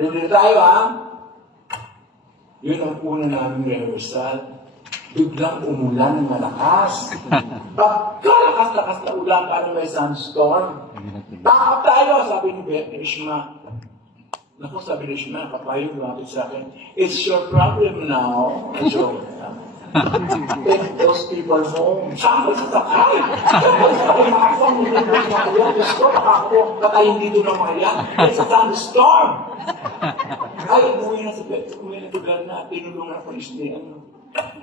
Ready tayo, ha? Yun ang una namin rehearsal. Biglang umulan ng malakas. Pagkalakas-lakas na ulan, paano may sandstorm? Takap tayo, sabi ni Ishma. Naku, sabi ni Ishma, kapayong lumapit sa akin, it's your problem now. So, take those people home. Saan ko sasakay? Saan ko sasakay? Nakakawang hindi ko mga yan. Diyos ko, nakakawa, patayin dito ng mga yan. It's a thunderstorm. Ay, umuwi na sa lugar na, tinulungan ako ni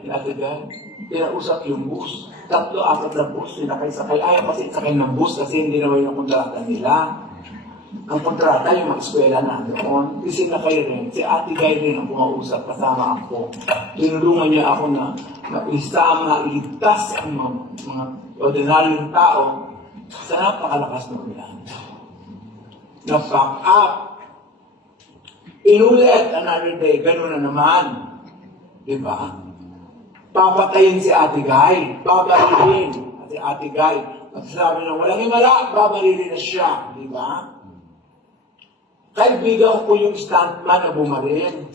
Ate-Gal. Pinausap yung bus. 3-4 na bus, sinakay-sakay. Ayaw kasi sakay ng bus kasi hindi naman yung kontrata nila. Ang kontrata, yung mga eskwela na doon, isinakay rin. Si Ate Guy rin ang pumausap, kasama ako. Tinulungan niya ako na maisama, iligtas ang mga ordinaryong tao sa napakalakas ng ulan. Na-pack up. Inulit another day, gano'n na naman. Diba? Papatayin si Ate Guy, babarilin si Ate Guy. At sabi na walang himala, babarilin na siya. Diba? Kaibigan ko yung stuntman na bumaril.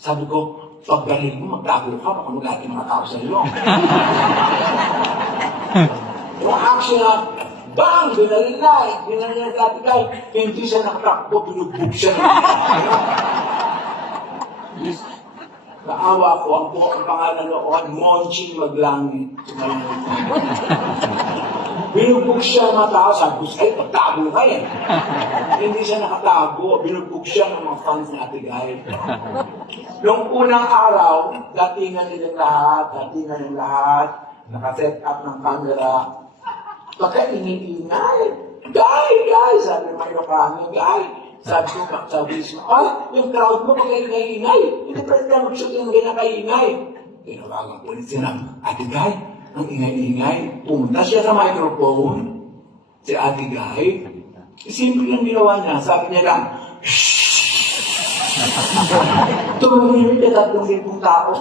Sabi ko, pagbaril mo, magtago ka, baka mag-ati mga tao sa iyo. Yung action na, bang! Binaril na si Ate Guy. Hindi siya nakatakbo, pinugbog siya. Naawa ko, ang pangalan noon, Monching Maglangit. Binugbog siya ng mga tao, sabi ko, ay, pagtago ka eh. Hindi siya nakatago, binugbog siya ng mga fans ni Ate Guy. Noong unang araw, datingan nilang lahat, nakaset up ng camera, pagka ingay, Guy, sabi ng mga kami, Guy, sabi ko, sabi ko, yung crowd mo, pag-ingay, hindi pwede na mag-shoot yung ganyan kaingay. Tinawagan ko ulit sila, Ate Guy, ang ingay-ingay, pumunta siya sa microphone, si Ate Guy, simple lang ginawa niya, sabi niya lang, shhh! Tumulong ka 3,000 tao.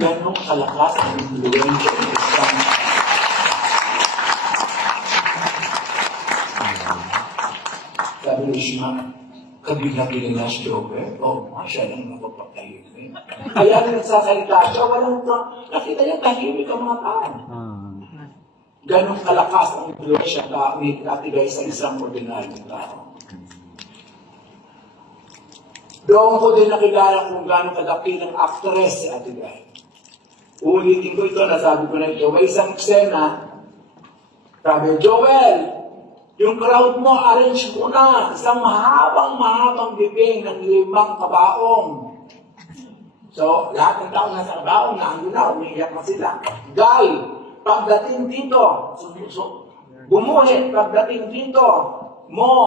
Ganong kalakas ang influensya ng isang. Sabi ni Ishma, kabila-bila si Joker, siya lang napapatayin. Kaya nagsasalita siya, walang nakita niya tahimik ang mga tao. Ganong kalakas ang influensya ni Ate Guy sa isang ordinaryong tao. Doon ko din nakilala kung gano'ng kadaki ng actress si Ate Guy. Ulitin ko ito, nasabi ko na ito, may isang eksena, sabi, Joel, yung crowd mo, arrange mo na, isang mahabang bibing ng 5 kabaong. So, lahat ng tao nasa kabaong, naandun na, umiiyak na sila. Guy, pagdating dito, bumulit, pagdating dito, mo,